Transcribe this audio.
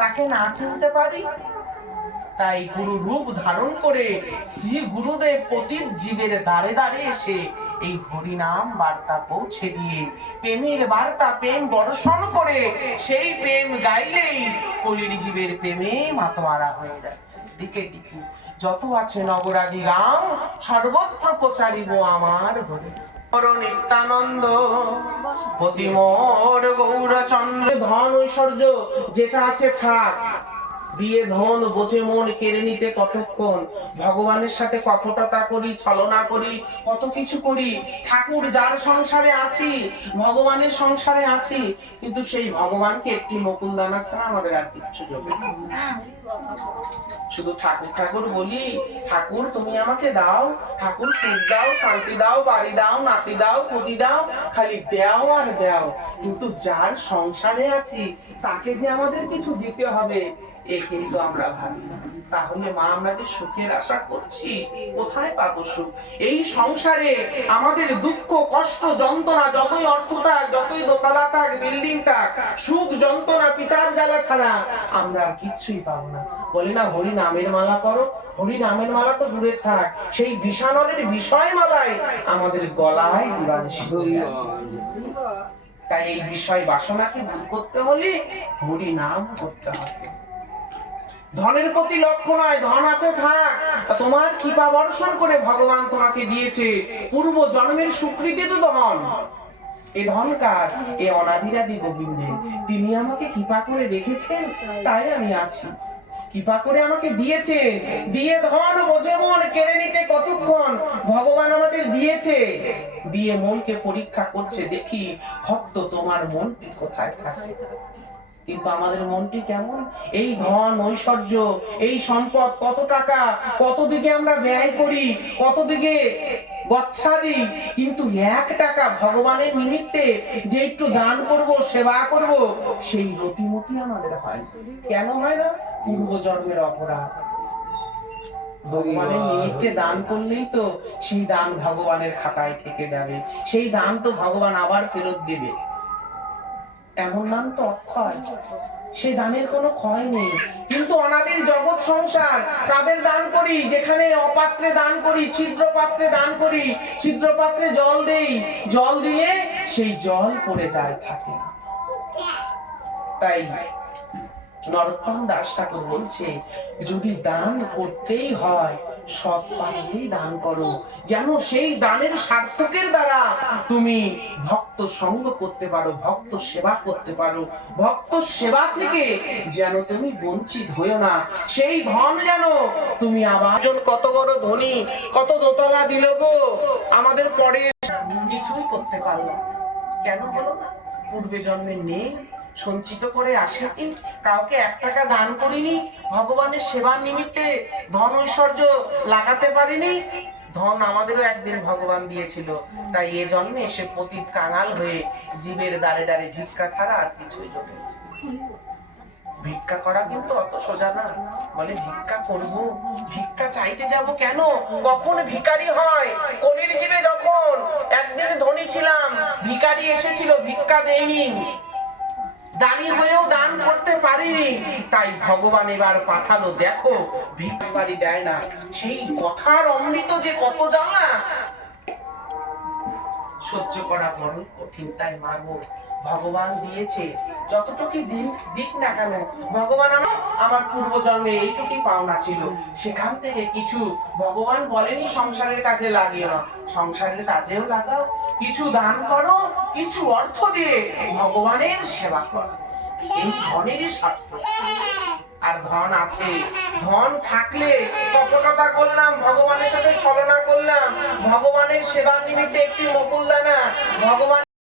তাকে না চিনতে পারি? তাই গুরু রূপ ধারণ করে শ্রী গুরুদেব পতিত জীবের দ্বারে দ্বারে এসে এই হরিনাম বার্তা পৌঁছে দিয়ে প্রেমের বার্তা প্রেম বর্ষণ করে সেই প্রেম গাইলেই কলির জীবের প্রেমে মাতোয়ারা হয়ে যাচ্ছে। দিকে দিকে যত আছে নগরাদি গাম সর্বত্র প্রচারিব আমার হরি। নিত্যানন্দ পতি মোর গৌরচন্দ্র। ধন ঐশ্বর্য যেটা আছে থাক, বিয়ে ধন বোঝে মন কেড়ে নিতে কতক্ষণ। ভগবানের সাথে কপটতা করি, ছলনা করি, কত কিছু করি। ঠাকুর যার সংসারে আছি, ভগবানের সংসারে আছি, কিন্তু সেই ভগবানকে একটি মুকুলদানা ছাড়া আমাদের আর কিচ্ছু জোটে না। শুধু ঠাকুর ঠাকুর বলি, ঠাকুর তুমি আমাকে দাও, ঠাকুর সুখ দাও, শান্তি দাও, বাড়ি দাও, নাতি দাও, পুতি দাও, খালি দাও আর দাও। কিন্তু যার সংসারে আছি তাকে যে আমাদের কিছু দিতে হবে এ কিন্তু আমরা ভাবি না। তাহলে মা আমরা যে সুখের আশা করছি, কোথায় পাবো সুখ? এই সংসারে আমাদের দুঃখ কষ্ট যন্ত্রণা, যতই অর্থ থাক, যতই দোতলা থাক, বিল্ডিং থাক, সুখ যন্ত্রণা পিতার জ্বালা ছাড়া আমরা আর কিচ্ছুই পাবো না। বলি না হরি নামের মালা করো, হরি নামের মালা তো দূরে থাক, সেই বিষাণনের বিষয় মালায় আমাদের গলায় দিবানিশি হয়ে আছে। তাই এই বিষয় বাসনাকে দূর করতে হলে হরি নাম করতে হবে। ধনের প্রতি লক্ষ্য নয়, ধন আছে থাক, তোমার কৃপা বর্ষণ করে ভগবান তোমাকে দিয়েছে, পূর্ব জন্মের স্বীকৃতি তো ধন। এই ধন কার? এই অনাদিরাদি গোবিন্দের। তিনি আমাকে কৃপা করে রেখেছেন, তাই আমি আছি। কৃপা করে আমাকে দিয়েছেন, দিয়ে ধন বোঝে মন কেড়ে নিতে কতক্ষণ। ভগবান আমাদের দিয়েছে, দিয়ে মনকে পরীক্ষা করছে, দেখি ভক্ত তোমার মনটি কোথায় থাকে। কিন্তু আমাদের মনটি কেমন? এই ধন ঐশ্বর্য, এই সম্পদ, কত টাকা, কত দিকে আমরা ব্যয় করি, কত দিকে গচ্ছা দিই, কিন্তু 1 টাকা ভগবানের নিমিত্তে যে একটু দান করব, সেবা করব, সেই রতিমতি আমাদের হয়। কেন হয় না? পূর্ব জন্মের অপরাধ। ভগবানের নিমিত্তে দান করলেই তো সেই দান ভগবানের খাতায় থেকে যাবে, সেই দান তো ভগবান আবার ফেরত দিবে। এমন নাম তো অক্ষয়, সে দানের কোনো ক্ষয় নেই। কিন্তু অনাদির জগৎ সংসার, তাদের দান করি, যেখানে অপাত্রে দান করি, ছিদ্র পাত্রে দান করি, ছিদ্র পাত্রে জল দেই, জল দিলে সেই জল পড়ে যায়, থাকে না। তাই নরোত্তম দাস ঠাকুর বলছে, যদি দান করতেই হয় সৎ পাত্রেই দান করো, যেন সেই দানের সার্থকের দ্বারা তুমি ভক্ত সঙ্গ করতে পারো, ভক্ত সেবা করতে পারো, ভক্ত সেবা থেকে যেন তুমি বঞ্চিত হইও না। সেই ধন যেন তুমি আবার কত বড় ধনী, কত দোতলা দিল গো, আমাদের পরে কিছুই করতে পারলাম। কেন হলো না? পূর্বে জন্মে নেই, সঞ্চিত করে আসেনি, কাউকে 1 টাকা দান করিনি, ভগবানের সেবার নিমিত্তে ধন ঐশ্বর্য লাগাতে পারিনি। ধন আমাদেরও একদিন ভগবান দিয়েছিল, তাই এ জন্মে এসে পতিত কাঙাল হয়ে জীবের দ্বারে দ্বারে ভিক্ষা ছাড়া আর কিছুই জোটে না। ভিক্ষা করা কিন্তু অত সোজা না। বলে ভিক্ষা করব, ভিক্ষা চাইতে যাব কেন? কখন ভিখারি হয়? কলির জীবে যখন একদিন ধনী ছিলাম, ভিখারি এসেছিল, ভিক্ষা দেয়নি, দানি হয়েও দান করতে পারিনি, তাই ভগবান এবার পাঠালো, দেখো ভিক্ষারি দেয় না। সেই কথার অমৃত যে কত জ্বালা, সহ্য করা বড় কঠিন। তাই মাগো, ভগবান দিয়েছে, যতটুকু দিক না কেন, ভগবান আমার পূর্ব জন্মে এইটুকু পাওনা ছিল, সেখান থেকে কিছু ভগবান বলেনি সংসারের কাজে লাগিও না, সংসারের কাজেও লাগাও, কিছু দান করো, কিছু অর্থ দিয়ে ভগবানের সেবা করো। এই ধনেরই স্বার্থ। আর ধন আছে, ধন থাকলে কপটতা করলাম, ভগবানের সাথে ছলনা করলাম, ভগবানের সেবার নিমিত্তে একটি মুকুলদানা, ভগবান